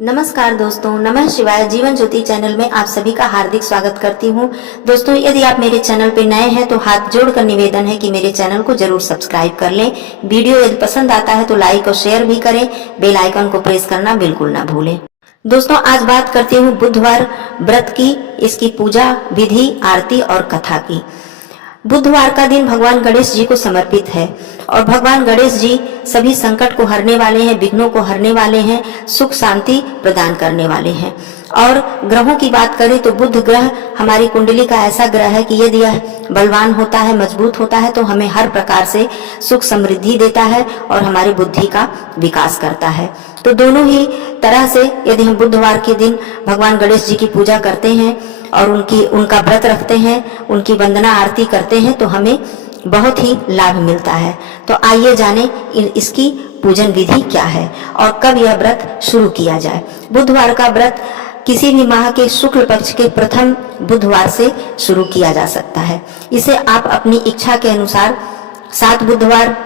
नमस्कार दोस्तों, नमः शिवाय। जीवन ज्योति चैनल में आप सभी का हार्दिक स्वागत करती हूँ। दोस्तों, यदि आप मेरे चैनल पे नए हैं तो हाथ जोड़कर निवेदन है कि मेरे चैनल को जरूर सब्सक्राइब कर लें। वीडियो यदि पसंद आता है तो लाइक और शेयर भी करें। बेल आइकन को प्रेस करना बिल्कुल ना भूलें। दोस्तों, आज बात करती हूँ बुधवार व्रत की, इसकी पूजा विधि, आरती और कथा की। बुधवार का दिन भगवान गणेश जी को समर्पित है और भगवान गणेश जी सभी संकट को हरने वाले हैं, विघ्नों को हरने वाले हैं, सुख शांति प्रदान करने वाले हैं। और ग्रहों की बात करें तो बुध ग्रह हमारी कुंडली का ऐसा ग्रह है कि यदि यह बलवान होता है, मजबूत होता है तो हमें हर प्रकार से सुख समृद्धि देता है और हमारी बुद्धि का विकास करता है। तो दोनों ही तरह से यदि हम बुधवार के दिन भगवान गणेश जी की पूजा करते हैं और उनका व्रत रखते हैं, उनकी वंदना आरती करते हैं तो हमें बहुत ही लाभ मिलता है। तो आइए जाने इसकी पूजन विधि क्या है और कब यह व्रत शुरू किया जाए। बुधवार का व्रत किसी भी माह के शुक्ल पक्ष के प्रथम बुधवार से शुरू किया जा सकता है। इसे आप अपनी इच्छा के अनुसार 7 बुधवार,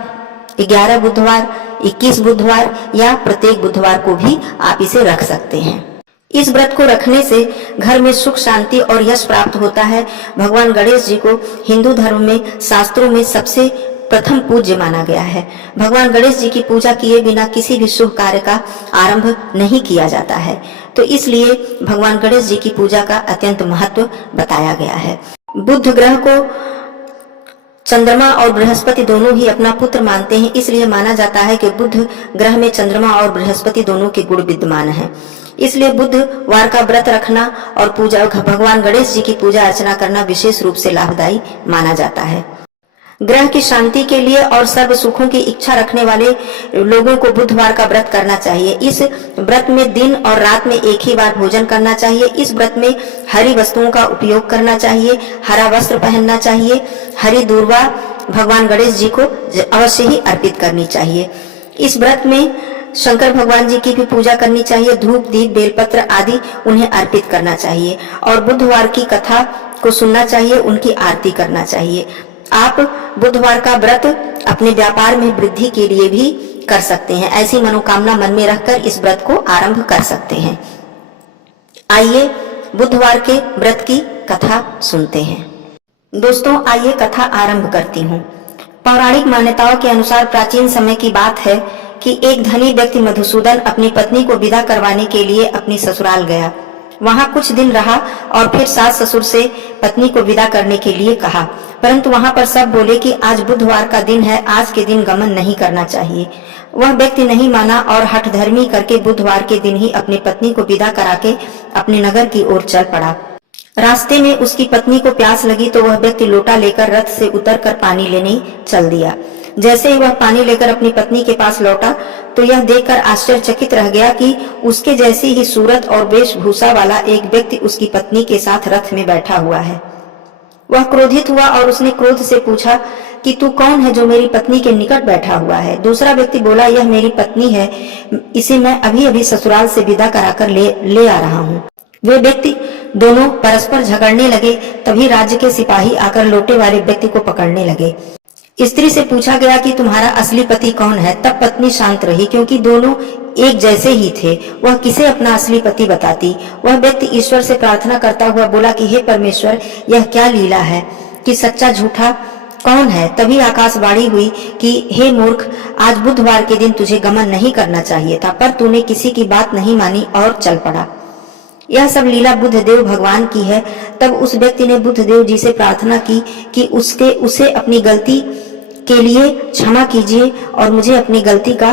11 बुधवार, 21 बुधवार या प्रत्येक बुधवार को भी आप इसे रख सकते हैं। इस व्रत को रखने से घर में सुख शांति और यश प्राप्त होता है। भगवान गणेश जी को हिंदू धर्म में शास्त्रों में सबसे प्रथम पूज्य माना गया है। भगवान गणेश जी की पूजा किए बिना किसी भी शुभ कार्य का आरंभ नहीं किया जाता है, तो इसलिए भगवान गणेश जी की पूजा का अत्यंत महत्व बताया गया है। बुध ग्रह को चंद्रमा और बृहस्पति दोनों ही अपना पुत्र मानते हैं, इसलिए माना जाता है कि बुध ग्रह में चंद्रमा और बृहस्पति दोनों के गुण विद्यमान हैं। इसलिए बुधवार का व्रत रखना और पूजा भगवान गणेश जी की पूजा अर्चना करना विशेष रूप से लाभदायी माना जाता है। ग्रह की शांति के लिए और सर्व सुखों की इच्छा रखने वाले लोगों को बुधवार का व्रत करना चाहिए। इस व्रत में दिन और रात में एक ही बार भोजन करना चाहिए। इस व्रत में हरी वस्तुओं का उपयोग करना चाहिए, हरा वस्त्र पहनना चाहिए, हरी दूर्वा भगवान गणेश जी को अवश्य ही अर्पित करनी चाहिए। इस व्रत में शंकर भगवान जी की भी पूजा करनी चाहिए, धूप दीप बेलपत्र आदि उन्हें अर्पित करना चाहिए और बुधवार की कथा को सुनना चाहिए, उनकी आरती करना चाहिए। आप बुधवार का व्रत अपने व्यापार में वृद्धि के लिए भी कर सकते हैं। ऐसी मनोकामना मन में रखकर इस व्रत को आरंभ कर सकते हैं। आइए बुधवार के व्रत की कथा सुनते हैं। दोस्तों, आइए कथा आरंभ करती हूँ। पौराणिक मान्यताओं के अनुसार प्राचीन समय की बात है कि एक धनी व्यक्ति मधुसूदन अपनी पत्नी को विदा करवाने के लिए अपनी ससुराल गया। वहां कुछ दिन रहा और फिर सास ससुर से पत्नी को विदा करने के लिए कहा, परंतु वहां पर सब बोले कि आज बुधवार का दिन है, आज के दिन गमन नहीं करना चाहिए। वह व्यक्ति नहीं माना और हठधर्मी करके बुधवार के दिन ही अपनी पत्नी को विदा करा के अपने नगर की ओर चल पड़ा। रास्ते में उसकी पत्नी को प्यास लगी तो वह व्यक्ति लोटा लेकर रथ से उतरकर पानी लेने चल दिया। जैसे ही वह पानी लेकर अपनी पत्नी के पास लौटा तो यह देखकर आश्चर्यचकित रह गया कि उसके जैसी ही सूरत और वेशभूषा वाला एक व्यक्ति उसकी पत्नी के साथ रथ में बैठा हुआ है। वह क्रोधित हुआ और उसने क्रोध से पूछा कि तू कौन है जो मेरी पत्नी के निकट बैठा हुआ है। दूसरा व्यक्ति बोला, यह मेरी पत्नी है, इसे मैं अभी अभी ससुराल से विदा कराकर ले आ रहा हूँ। वे व्यक्ति दोनों परस्पर झगड़ने लगे। तभी राज्य के सिपाही आकर लोटे वाले व्यक्ति को पकड़ने लगे। स्त्री से पूछा गया कि तुम्हारा असली पति कौन है। तब पत्नी शांत रही, क्योंकि दोनों एक जैसे ही थे। वह किसे अपना असली पति बताती। वह व्यक्ति ईश्वर से प्रार्थना करता हुआ बोला कि हे परमेश्वर, यह क्या लीला है कि सच्चा झूठा कौन है। तभी आकाशवाणी हुई कि हे मूर्ख, आज बुधवार के दिन तुझे गमन नहीं करना चाहिए था, पर तूने किसी की बात नहीं मानी और चल पड़ा। यह सब लीला बुद्धदेव भगवान की है। तब उस व्यक्ति ने बुद्धदेव जी से प्रार्थना की कि उसे अपनी गलती के लिए क्षमा कीजिए और मुझे अपनी गलती का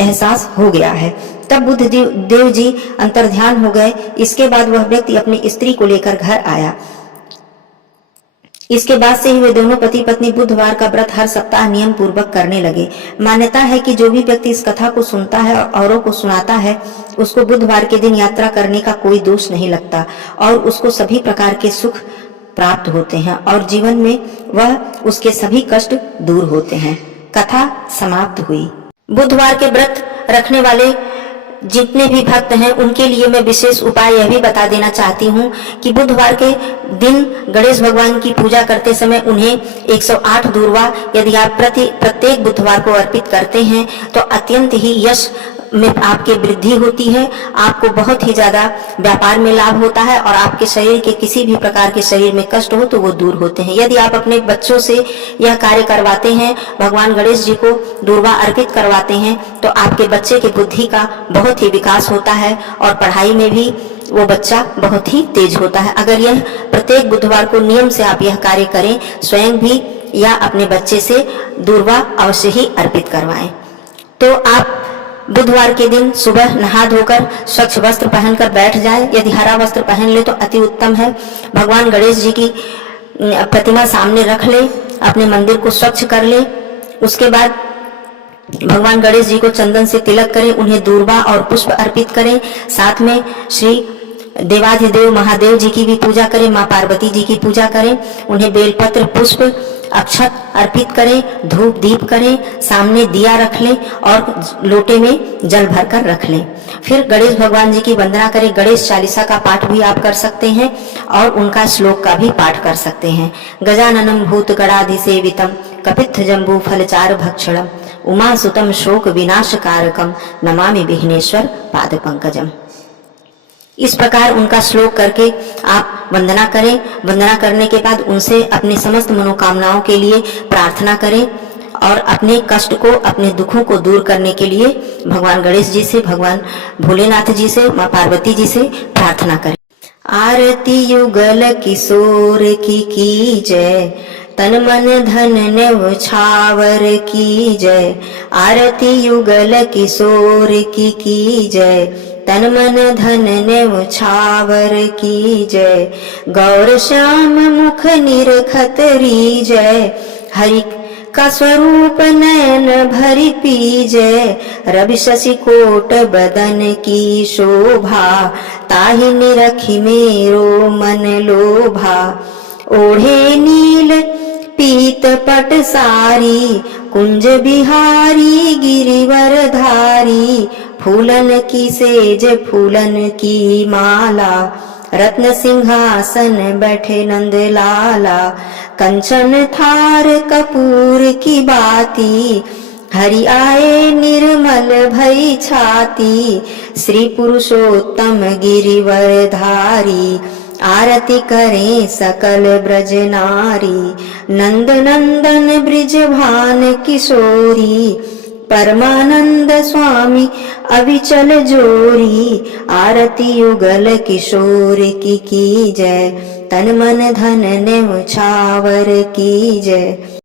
एहसास हो गया है। तब बुद्धदेव जी अंतर्ध्यान हो गए। इसके बाद वह व्यक्ति अपनी स्त्री को लेकर घर आया। इसके बाद से ही वे दोनों पति पत्नी बुधवार का व्रत हर सप्ताह नियम पूर्वक करने लगे। मान्यता है कि जो भी व्यक्ति इस कथा को सुनता है और औरों को सुनाता है, उसको बुधवार के दिन यात्रा करने का कोई दोष नहीं लगता और उसको सभी प्रकार के सुख प्राप्त होते हैं और जीवन में वह उसके सभी कष्ट दूर होते हैं। कथा समाप्त हुई। बुधवार के व्रत रखने वाले जितने भी भक्त हैं उनके लिए मैं विशेष उपाय यह भी बता देना चाहती हूँ कि बुधवार के दिन गणेश भगवान की पूजा करते समय उन्हें 108 दूर्वा यदि आप प्रत्येक बुधवार को अर्पित करते हैं तो अत्यंत ही यश में आपके वृद्धि होती है, आपको बहुत ही ज्यादा व्यापार में लाभ होता है और आपके शरीर के किसी भी प्रकार के शरीर में कष्ट हो तो वो दूर होते हैं। यदि आप अपने बच्चों से यह कार्य करवाते हैं, भगवान गणेश जी को दूर्वा अर्पित करवाते हैं, तो आपके बच्चे के बुद्धि का बहुत ही विकास होता है और पढ़ाई में भी वो बच्चा बहुत ही तेज होता है। अगर यह प्रत्येक बुधवार को नियम से आप यह कार्य करें, स्वयं भी या अपने बच्चे से दूर्वा अवश्य ही अर्पित करवाएं। तो आप बुधवार के दिन सुबह नहा धोकर स्वच्छ वस्त्र पहनकर बैठ जाए। यदि हरा वस्त्र पहन ले तो अति उत्तम है। भगवान गणेश जी की प्रतिमा सामने रख ले, अपने मंदिर को स्वच्छ कर ले। उसके बाद भगवान गणेश जी को चंदन से तिलक करें, उन्हें दूर्वा और पुष्प अर्पित करें। साथ में श्री देवाधिदेव महादेव जी की भी पूजा करें, माँ पार्वती जी की पूजा करें, उन्हें बेलपत्र पुष्प अक्षत अर्पित करें, धूप दीप करें, सामने दिया रख लें और लोटे में जल भरकर रख लें। फिर गणेश भगवान जी की वंदना करें। गणेश चालीसा का पाठ भी आप कर सकते हैं और उनका श्लोक का भी पाठ कर सकते हैं। गजाननम भूत गणाधि सेवितम कपित्थ जम्बू फलचार भक्षणम उमा सुतम शोक विनाश कारकम नमामि विघ्नेश्वर पाद पंकजम। इस प्रकार उनका श्लोक करके आप वंदना करें। वंदना करने के बाद उनसे अपनी समस्त मनोकामनाओं के लिए प्रार्थना करें और अपने कष्ट को, अपने दुखों को दूर करने के लिए भगवान गणेश जी से, भगवान भोलेनाथ जी से, माँ पार्वती जी से प्रार्थना करें। आरती युगल किशोर की जय, तन मन धन न्यौछावर की जय। आरती युगल किशोर की जय, तन मन धन न्यौछावर की जय। गौर श्याम मुख निरखतरी जय, हरि का स्वरूप नयन भरि पी जय। रवि शशि कोट बदन की शोभा, ताहि निरखि मेरो मन लोभा। ओढ़े नील पीत पट सारी, कुंज बिहारी गिरिवर धारी। फूलन की सेज फूलन की माला, रत्न सिंहासन बैठे नंद लाला। कंचन थार कपूर की बाती, हरि आए निर्मल भई छाती। श्री पुरुषोत्तम गिरिवर धारी, आरती करें सकल ब्रज नारी। नंद नंदन ब्रिज भान किशोरी, परमानंद स्वामी अविचल जोरी। आरती युगल किशोर की जय, तन मन धन न्यौछावर की जय।